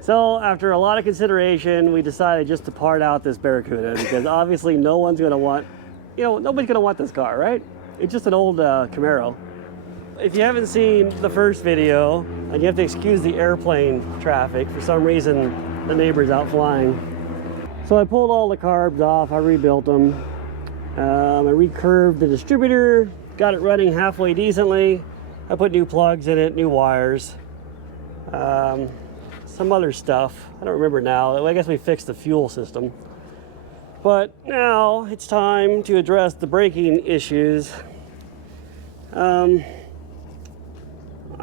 So after a lot of consideration, we decided just to part out this Barracuda because obviously no one's going to want, nobody's going to want this car, right? It's just an old Camaro. If you haven't seen the first video, and you have to excuse the airplane traffic, for some reason the neighbor's out flying. So I pulled all the carbs off, I rebuilt them. I recurved the distributor, got it running halfway decently. I put new plugs in it, new wires. Some other stuff, I don't remember now. I guess we fixed the fuel system. But now it's time to address the braking issues. I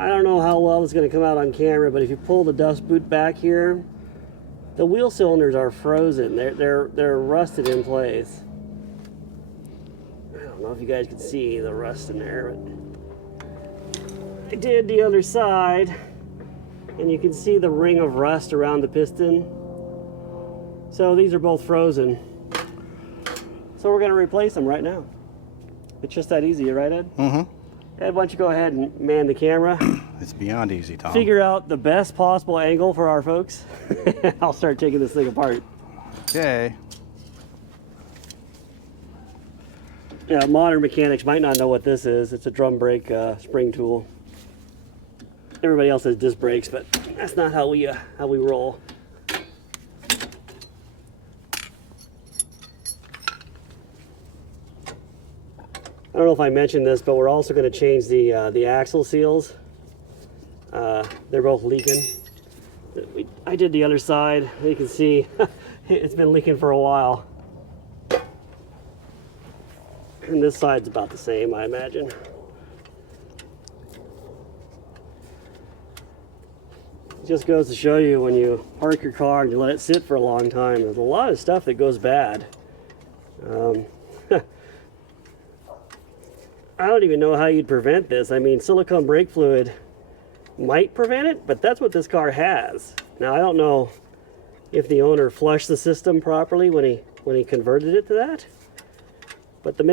don't know how well it's going to come out on camera, but if you pull the dust boot back here, the wheel cylinders are frozen. They're rusted in place. I don't know if you guys can see the rust in there, but I did the other side, and you can see the ring of rust around the piston. So these are both frozen. So we're going to replace them right now. It's just that easy, right, Ed? Mm-hmm. Ed, why don't you go ahead and man the camera? It's beyond easy, Tom. Figure out the best possible angle for our folks. I'll start taking this thing apart. Okay. Yeah, modern mechanics might not know what this is. It's a drum brake spring tool. Everybody else has disc brakes, but that's not how we roll. I don't know if I mentioned this, but we're also going to change the axle seals. They're both leaking. I did the other side. You can see it's been leaking for a while. And this side's about the same, I imagine. It just goes to show you when you park your car and you let it sit for a long time, there's a lot of stuff that goes bad. I don't even know how you'd prevent this. I mean, silicone brake fluid might prevent it, but that's what this car has. Now, I don't know if the owner flushed the system properly when he converted it to that. But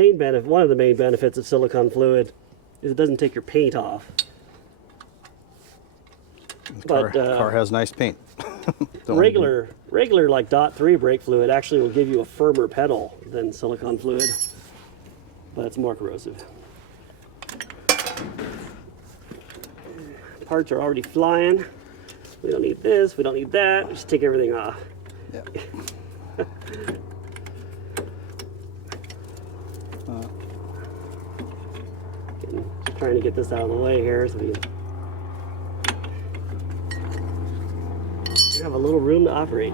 one of the main benefits of silicone fluid is it doesn't take your paint off. The car has nice paint. regular like .3 brake fluid actually will give you a firmer pedal than silicone fluid, but it's more corrosive. Parts are already flying. We don't need this, we don't need that. Just take everything off. Yeah. Just trying to get this out of the way here so we have a little room to operate.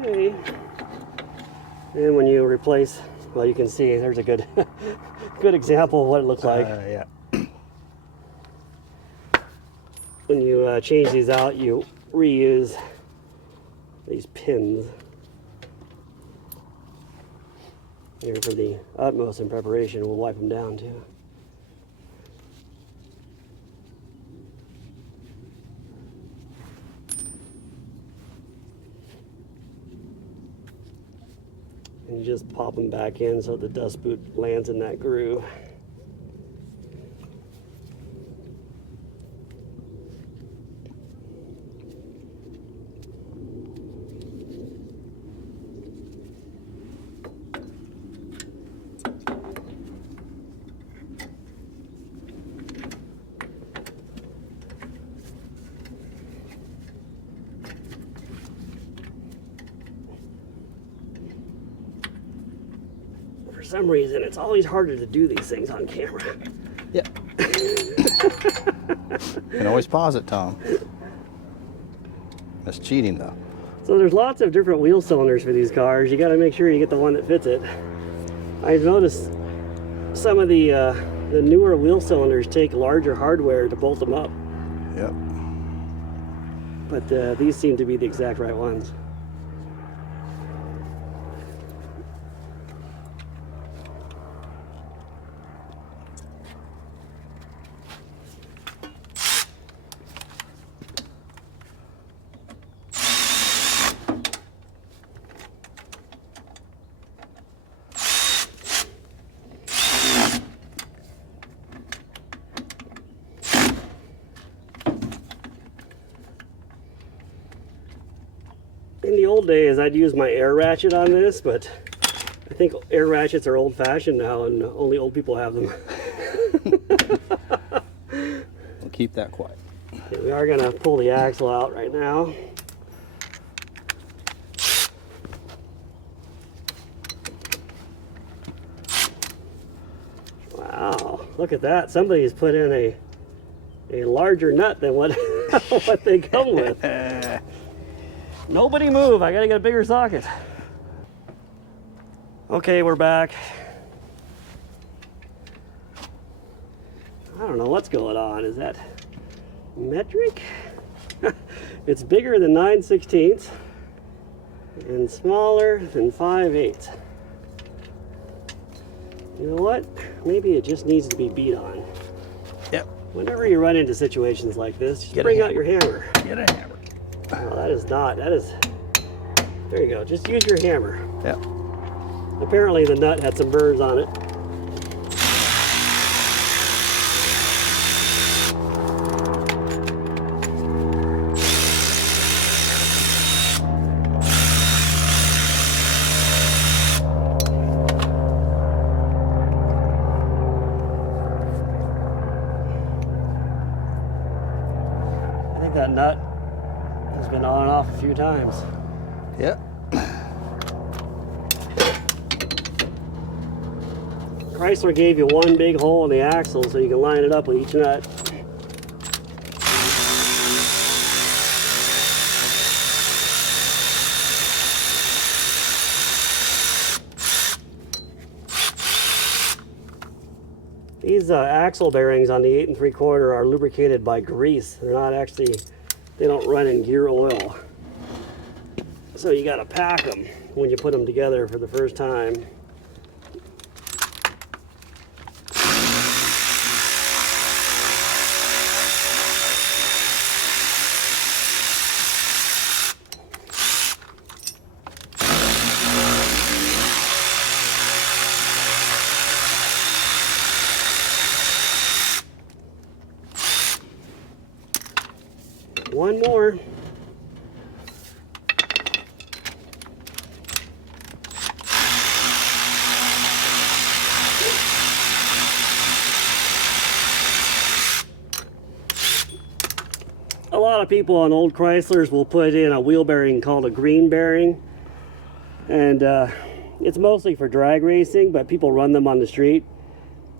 Okay, and when you replace, well, you can see there's a good good example of what it looks like. Yeah. When you change these out, you reuse these pins here for the utmost in preparation. We'll wipe them down too. And you just pop them back in so the dust boot lands in that groove. For some reason, it's always harder to do these things on camera. Yeah. You can always pause it, Tom. That's cheating, though. So there's lots of different wheel cylinders for these cars. You got to make sure you get the one that fits it. I've noticed some of the newer wheel cylinders take larger hardware to bolt them up. Yep. But these seem to be the exact right ones. old days, I'd use my air ratchet on this, but I think air ratchets are old-fashioned now, and only old people have them. We'll keep that quiet. Okay, we are going to pull the axle out right now. Wow, look at that. Somebody's put in a larger nut than what, what they come with. Nobody move, I gotta get a bigger socket. Okay, we're back. I don't know what's going on. Is that metric? It's bigger than 9/16 and smaller than 5/8. You know what? Maybe it just needs to be beat on. Yep. Whenever you run into situations like this, just Get bring out your hammer. Get a hammer. Oh, that is not. That is. There you go. Just use your hammer. Yep. Apparently the nut had some burrs on it. I think that nut has been on and off a few times. Yep. Chrysler gave you one big hole in the axle so you can line it up with each nut. These axle bearings on the 8 3/4 are lubricated by grease. They're not actually, they don't run in gear oil. So you gotta pack them when you put them together for the first time. One more. A lot of people on old Chryslers will put in a wheel bearing called a green bearing, and it's mostly for drag racing, but people run them on the street.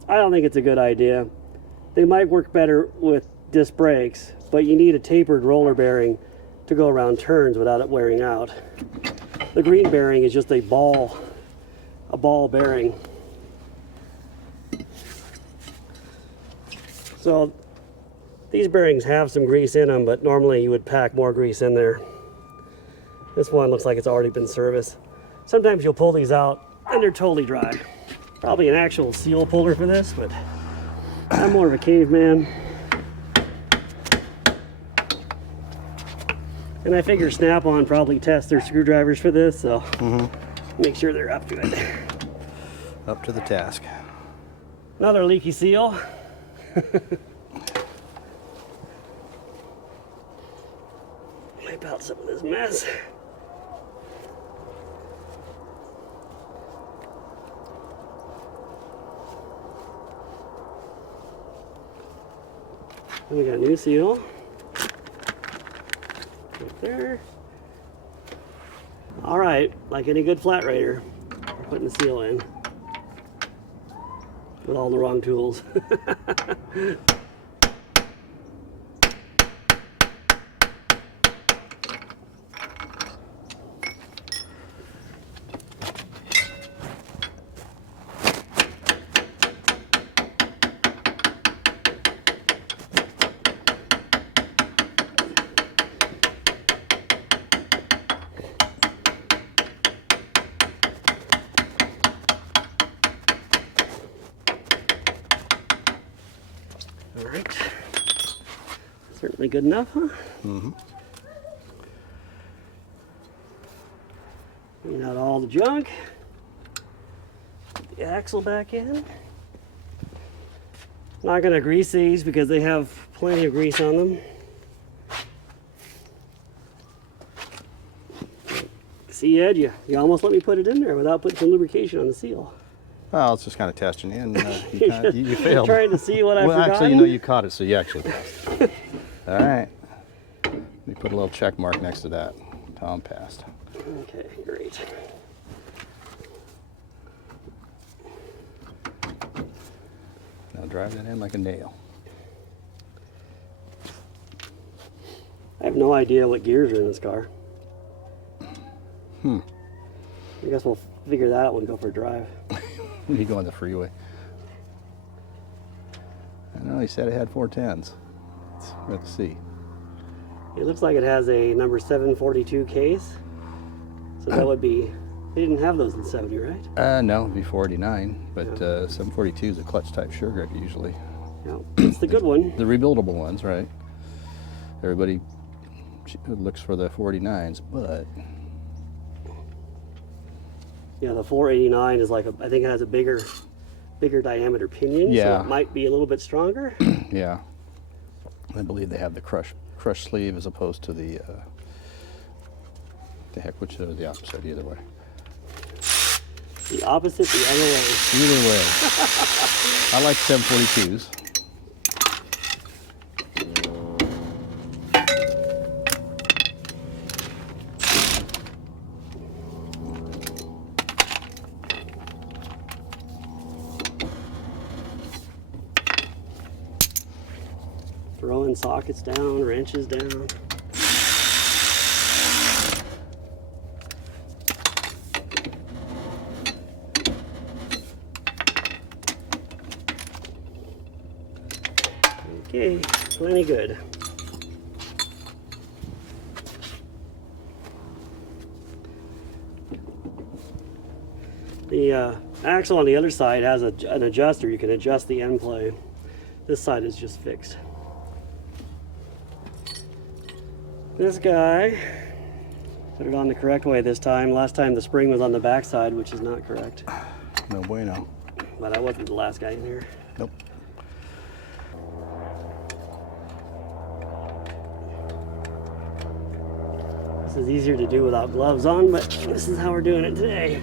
I don't think it's a good idea. They might work better with disc brakes, but you need a tapered roller bearing to go around turns without it wearing out. The green bearing is just a ball bearing. So these bearings have some grease in them, but normally you would pack more grease in there. This one looks like it's already been serviced. Sometimes you'll pull these out and they're totally dry. Probably an actual seal puller for this, but I'm more of a caveman. And I figure Snap-on probably tests their screwdrivers for this, so make sure they're up to it. Up to the task. Another leaky seal. Wipe out some of this mess. And we got a new seal. Right there. All right, like any good flat rider, we're putting the seal in with all the wrong tools. All right, certainly good enough, huh? Mm-hmm. Clean out all the junk. Put the axle back in. Not gonna grease these because they have plenty of grease on them. See, Ed, you almost let me put it in there without putting some lubrication on the seal. Well, it's just kind of testing you, and you failed. Trying to see what I forgot. Well, actually, you know, you caught it, so you actually passed. All right. Let me put a little check mark next to that. Tom passed. Okay, great. Now drive that in like a nail. I have no idea what gears are in this car. I guess we'll figure that out when we go for a drive. You go on the freeway. I know he said it had 410s. Let's see. It looks like it has a number 742 case. So that would be, they didn't have those in 70, right? No, it'd be 489, but 742 is a clutch type sugar grip usually. Yeah, it's the good one. The rebuildable ones, right? Everybody looks for the 489s, but Yeah, the 489 is like I think it has a bigger diameter pinion, Yeah. so it might be a little bit stronger. yeah, I believe they have the crush sleeve as opposed to the heck, which is the opposite either way. The opposite, the other way. Either way, I like 742s. Throwing sockets down, wrenches down. Okay, plenty good. The axle on the other side has an adjuster. You can adjust the end play. This side is just fixed. This guy, put it on the correct way this time. Last time the spring was on the back side, which is not correct. No bueno. But I wasn't the last guy in here. Nope. This is easier to do without gloves on, but this is how we're doing it today.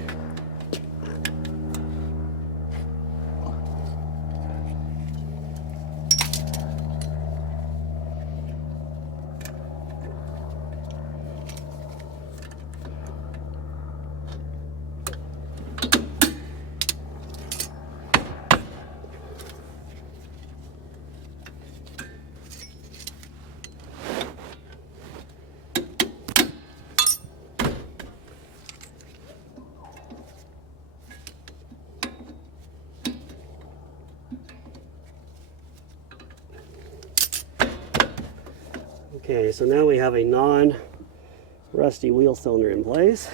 Okay, so now we have a non-rusty wheel cylinder in place.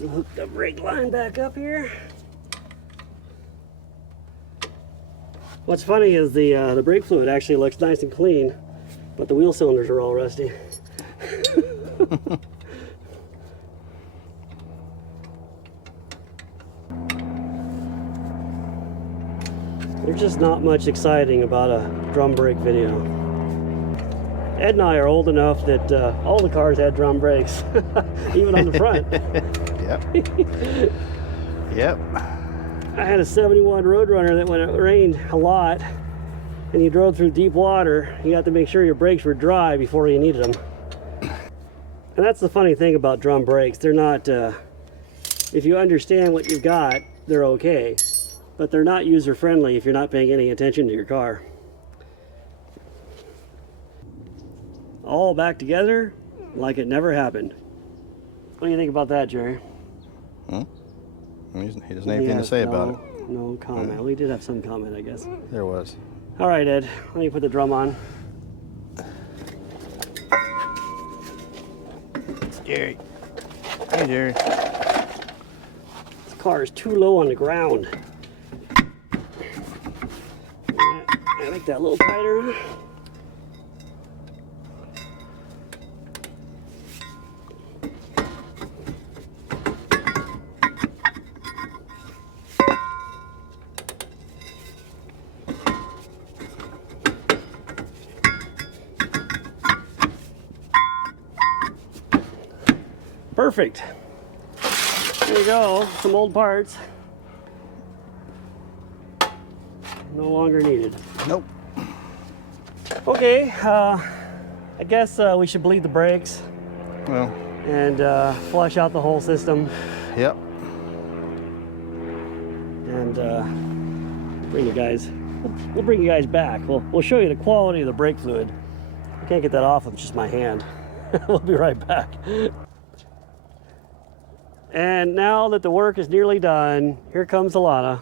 We'll hook the brake line back up here. What's funny is the brake fluid actually looks nice and clean, but the wheel cylinders are all rusty. There's just not much exciting about a drum brake video. Ed and I are old enough that all the cars had drum brakes, even on the front. Yep. Yep. I had a 71 Roadrunner that when it rained a lot and you drove through deep water, you had to make sure your brakes were dry before you needed them. And that's the funny thing about drum brakes. They're not, if you understand what you've got, they're okay. But they're not user-friendly if you're not paying any attention to your car. All back together like it never happened. What do you think about that, Jerry? He doesn't have anything to say about it. No comment. We did have some comment, I guess. There was. All right, Ed. Let me put the drum on. Jerry. Hey, Jerry. This car is too low on the ground. I make that a little tighter. Perfect. There you go, some old parts. No longer needed. Nope. Okay, I guess we should bleed the brakes Well, and flush out the whole system yep. and bring you guys. We'll bring you guys back. We'll show you the quality of the brake fluid. I can't get that off with just my hand. We'll be right back. And now that the work is nearly done, here comes Alana.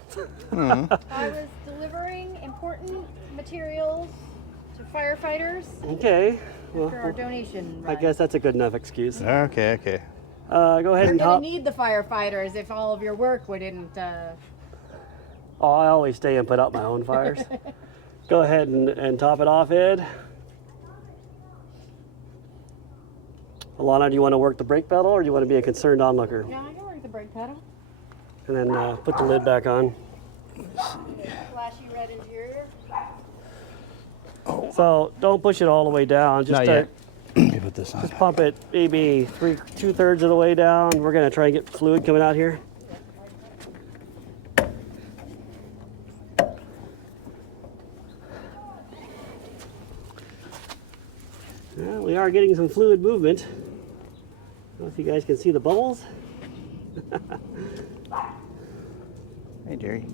I was delivering important materials to firefighters Okay. for our donation I run. guess that's a good enough excuse. Okay, okay. Go ahead We're and gonna top. need the firefighters if all of your work wouldn't. Oh, I always stay and put out my own fires. Go ahead and top it off, Ed. Alana, do you want to work the brake pedal or do you want to be a concerned onlooker? Yeah, I can work the brake pedal. And then put the lid back on. Flashy red interior. So don't push it all the way down. Just Not yet. Let me put this on. pump it maybe 2/3 of the way down. We're going to try and get fluid coming out here. Well, we are getting some fluid movement. I don't know if you guys can see the bubbles. Hey, Jerry.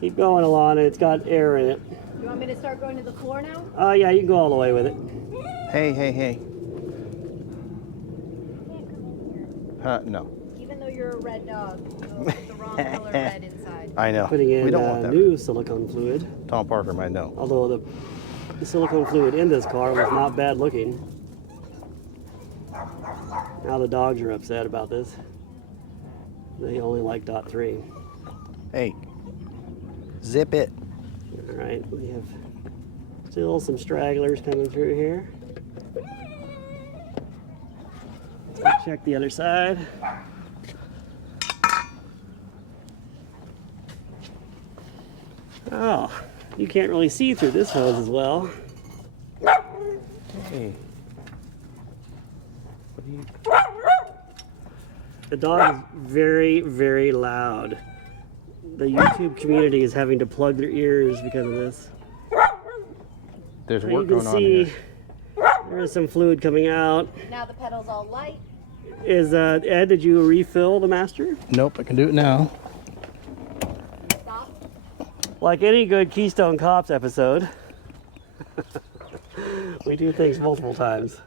Keep going, Alana. It's got air in it. You want me to start going to the floor now? Yeah, you can go all the way with it. Hey, hey, hey. No. Even though you're a red dog, it's the wrong color red inside. I know. Putting in we don't want that. new silicone fluid. Tom Parker might know. Although the silicone fluid in this car was not bad looking. Now the dogs are upset about this. They only like .3. Hey, zip it. All right, we have still some stragglers coming through here. Let's check the other side. Oh, you can't really see through this hose as well. Hey. The dog is very, very loud. The YouTube community is having to plug their ears because of this. There's You work can going on see here. there is some fluid coming out. Now the pedal's all light. Is Ed, did you refill the master? Nope, I can do it now. Stop. Like any good Keystone Cops episode, we do things multiple times.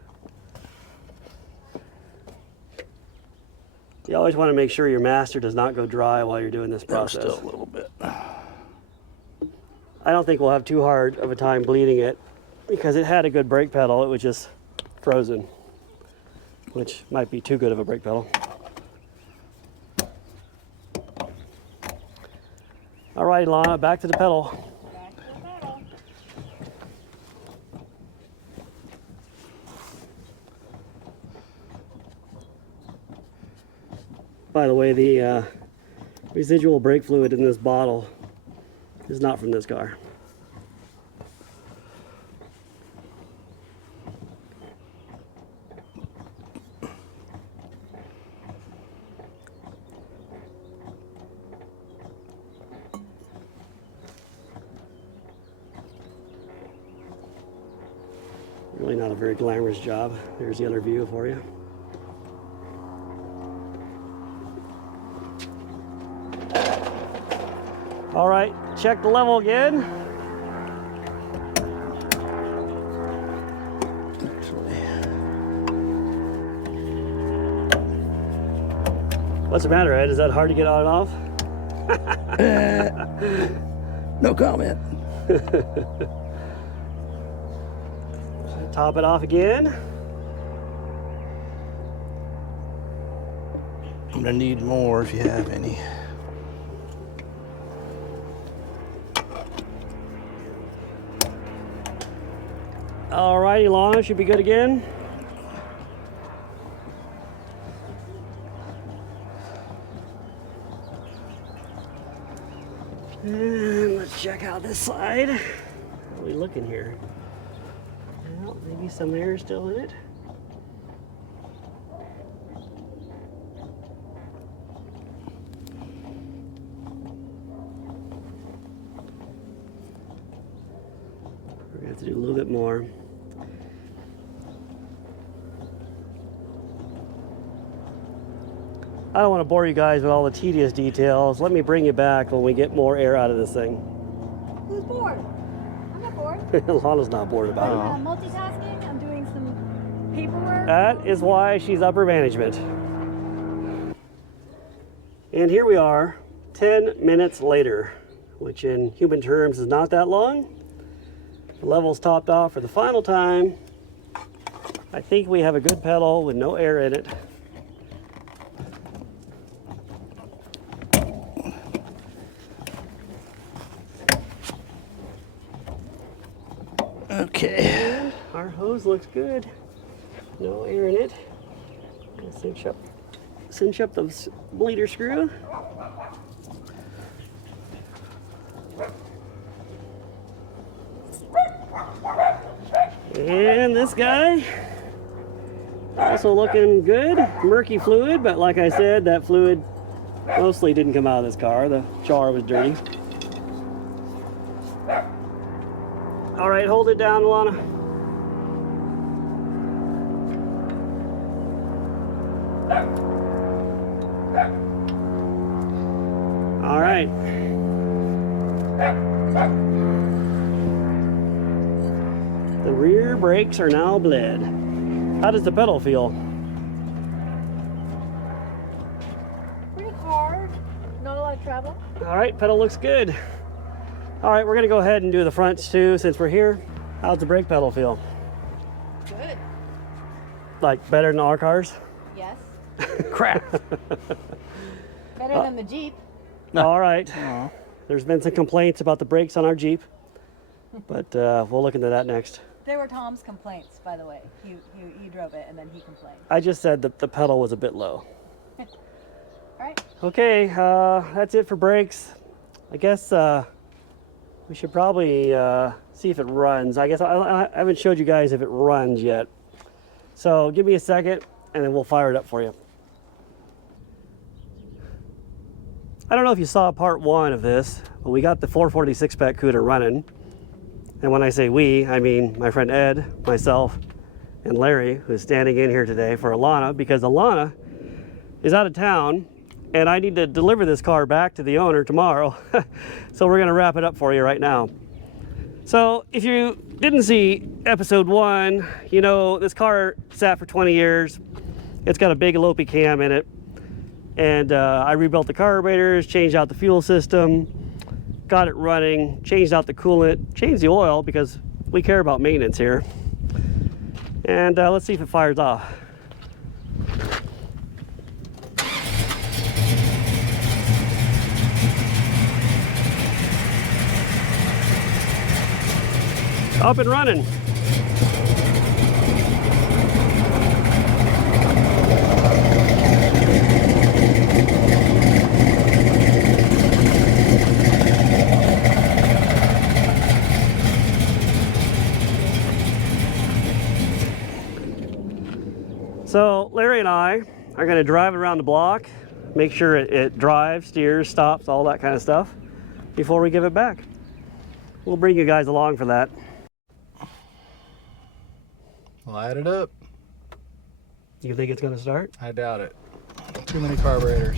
You always want to make sure your master does not go dry while you're doing this process. Still a little bit. I don't think we'll have too hard of a time bleeding it because it had a good brake pedal. It was just frozen, which might be too good of a brake pedal. All right, Lana, back to the pedal. Back to the pedal. By the way, the residual brake fluid in this bottle is not from this car. Really not a very glamorous job. There's the other view for you. All right, check the level again. What's the matter, Ed? Is that hard to get on and off? No comment. Top it off again. I'm gonna need more if you have any. All righty, Lana, should be good again. And let's check out this side. How are we looking here? Well, maybe some air still in it. have to do a little bit more. I don't want to bore you guys with all the tedious details. Let me bring you back when we get more air out of this thing. Who's bored? I'm not bored. Lana's not bored about it. I'm multitasking. I'm doing some paperwork. That is why she's upper management. And here we are, 10 minutes later, which in human terms is not that long. The level's topped off for the final time. I think we have a good pedal with no air in it. Okay. And our hose looks good. No air in it. Cinch up the bleeder screw. And this guy, also looking good. Murky fluid, but like I said, that fluid mostly didn't come out of this car. The jar was dirty. All right, hold it down, Lana. All right. The rear brakes are now bled. How does the pedal feel? Pretty hard. Not a lot of travel. All right, pedal looks good. All right, we're gonna go ahead and do the fronts too since we're here. How's the brake pedal feel? Good. Like better than our cars? Yes. Crap. Better than the Jeep. All right. There's been some complaints about the brakes on our Jeep, but we'll look into that next. They were Tom's complaints, by the way. He drove it and then he complained. I just said that the pedal was a bit low. All right. Okay, that's it for brakes. I guess we should probably see if it runs. I guess I haven't showed you guys if it runs yet. So give me a second and then we'll fire it up for you. I don't know if you saw part one of this, but we got the 446 pack Cuda running. And when I say we, I mean my friend Ed, myself, and Larry, who's standing in here today for Alana, because Alana is out of town and I need to deliver this car back to the owner tomorrow. So we're gonna wrap it up for you right now. So if you didn't see episode one, you know, this car sat for 20 years. It's got a big Elope cam in it. And I rebuilt the carburetors, changed out the fuel system, got it running, changed out the coolant, changed the oil because we care about maintenance here. And let's see if it fires off. Up and running. So Larry and I are going to drive around the block, make sure it drives, steers, stops, all that kind of stuff before we give it back. We'll bring you guys along for that. Light it up. You think it's going to start? I doubt it. Too many carburetors.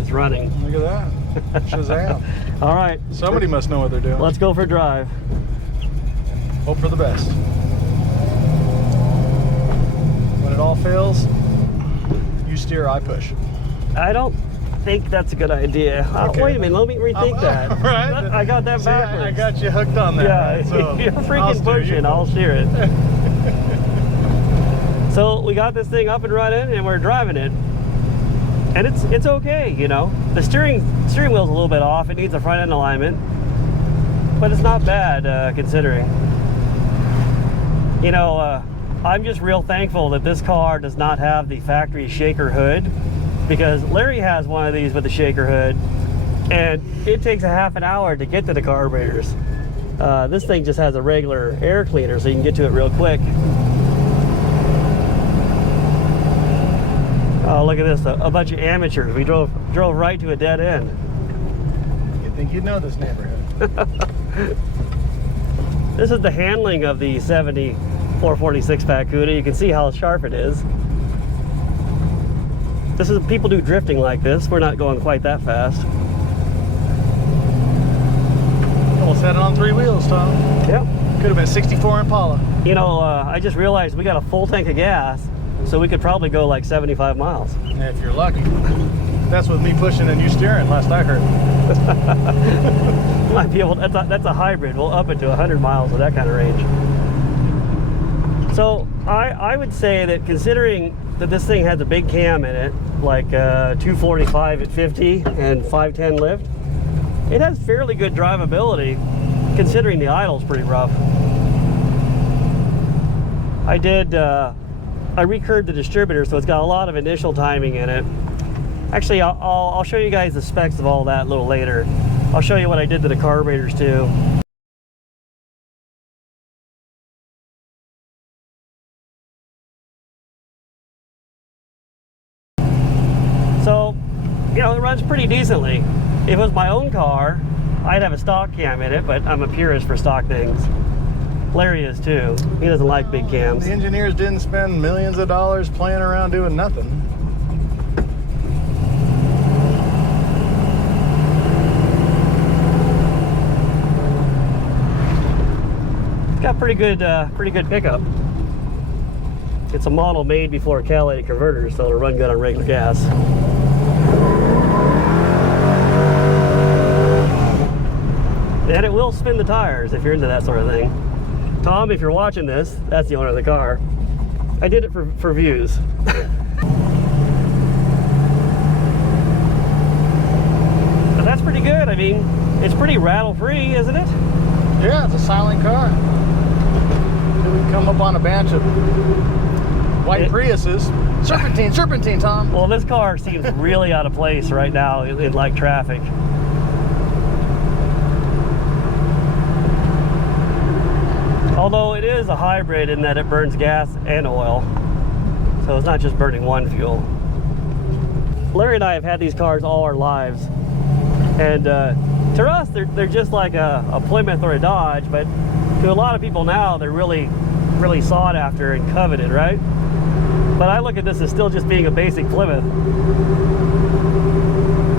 It's running. Look at that. Shazam. All right. Somebody must know what they're doing. Let's go for a drive. Hope for the best. When it all fails, you steer, I push. I don't think that's a good idea. Okay. Wait a minute, let me rethink that. Right. I got that See, backwards. I got you hooked on that. Yeah, right? So you're I'll freaking steer, pushing, you I'll push. steer it. So we got this thing up and running and we're driving it. And it's okay, you know. The steering wheel's a little bit off, it needs a front end alignment. But it's not bad considering. You know, I'm just real thankful that this car does not have the factory shaker hood, because Larry has one of these with the shaker hood and it takes a half an hour to get to the carburetors. This thing just has a regular air cleaner so you can get to it real quick. Oh, look at this, a bunch of amateurs. We drove right to a dead end. You'd think you'd know this neighborhood. This is the handling of the 70 446 pack Cuda. You can see how sharp it is. This is, people do drifting like this. We're not going quite that fast. Almost had it on 3 wheels, Tom. Yep. Could have been 64 Impala. You know, I just realized we got a full tank of gas, so we could probably go like 75 miles. If you're lucky. That's with me pushing and you steering, last I heard. Might be able. That's a hybrid. We'll up it to 100 miles with that kind of range. So I would say that, considering that this thing has a big cam in it, like 245 at 50 and 510 lift, it has fairly good drivability, considering the idle's pretty rough. I recurved the distributor, so it's got a lot of initial timing in it. Actually, I'll show you guys the specs of all that a little later. I'll show you what I did to the carburetors too. So, you know, it runs pretty decently. If it was my own car, I'd have a stock cam in it, but I'm a purist for stock things. Larry is too. He doesn't like big cams. The engineers didn't spend millions of dollars playing around doing nothing. It's got pretty good pickup. It's a model made before catalytic converters, so it'll run good on regular gas. And it will spin the tires if you're into that sort of thing. Tom, if you're watching this, that's the owner of the car. I did it for views. But that's pretty good. I mean, it's pretty rattle-free, isn't it? Yeah, it's a silent car. It would come up on a bunch of white Priuses. Serpentine, Tom. Well, this car seems really out of place right now in like traffic. Although it is a hybrid in that it burns gas and oil, so it's not just burning one fuel. Larry and I have had these cars all our lives, and to us they're just like a Plymouth or a Dodge, but to a lot of people now they're really sought after and coveted, right? But I look at this as still just being a basic Plymouth.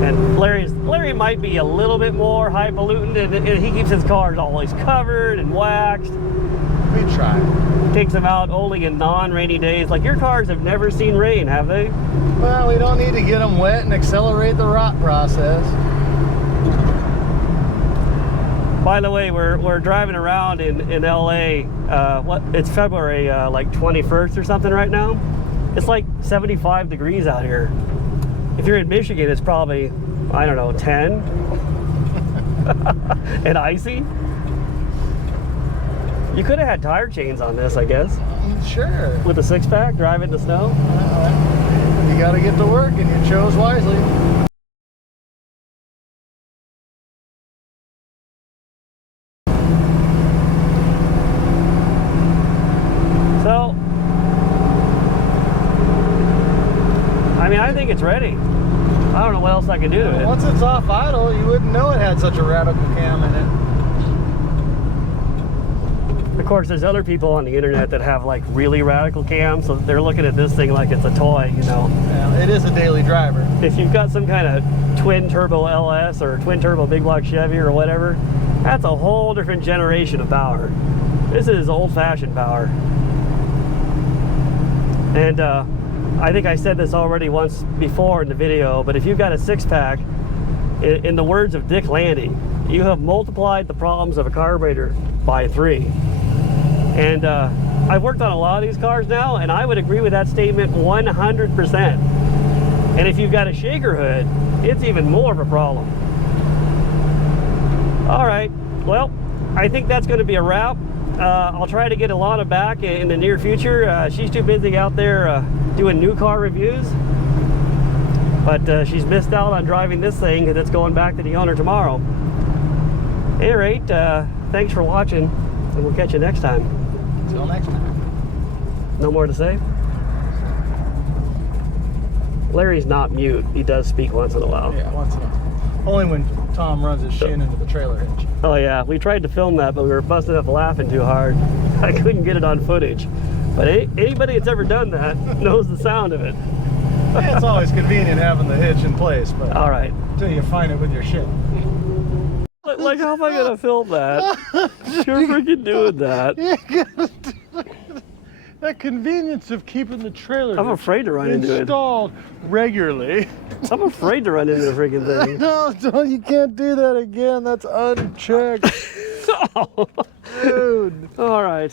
And Larry might be a little bit more highfalutin, and he keeps his cars always covered and waxed. We try. Takes them out only in non-rainy days. Like, your cars have never seen rain, have they? Well, we don't need to get them wet and accelerate the rot process. By the way, we're driving around in LA. It's February like 21st or something right now. It's like 75 degrees out here. If you're in Michigan, it's probably, I don't know, 10 and icy. You could have had tire chains on this, I guess. Sure. With a 6-pack, drive in the snow. You got to get to work, and you chose wisely. So, I mean, I think it's ready. I don't know what else I can do to it. Once it's off idle, you wouldn't know it had such a radical cam in it. Of course, there's other people on the internet that have like really radical cams, so they're looking at this thing like it's a toy, you know. Yeah, it is a daily driver. If you've got some kind of twin turbo LS or twin turbo big block Chevy or whatever, that's a whole different generation of power. This is old-fashioned power. And I think I said this already once before in the video, but if you've got a 6-pack, in the words of Dick Landy, you have multiplied the problems of a carburetor by 3. And I've worked on a lot of these cars now, and I would agree with that statement 100%. And if you've got a shaker hood, it's even more of a problem. All right, well, I think that's going to be a wrap. I'll try to get Alana back in the near future. She's too busy out there doing new car reviews. But she's missed out on driving this thing, and it's going back to the owner tomorrow. At any rate, thanks for watching, and we'll catch you next time. Until next time. No more to say? Larry's not mute. He does speak once in a while. Yeah, once in a while. Only when Tom runs his shin into the trailer hitch. Oh yeah, we tried to film that, but we were busting up laughing too hard. I couldn't get it on footage. But anybody that's ever done that knows the sound of it. Yeah, it's always convenient having the hitch in place, but All right. until you find it with your shit. Like, how am I gonna film that? You're freaking doing that. That convenience of keeping the trailer I'm afraid to run into it. installed regularly. I'm afraid to run into the freaking thing. No, don't, you can't do that again. That's unchecked. Dude. All right.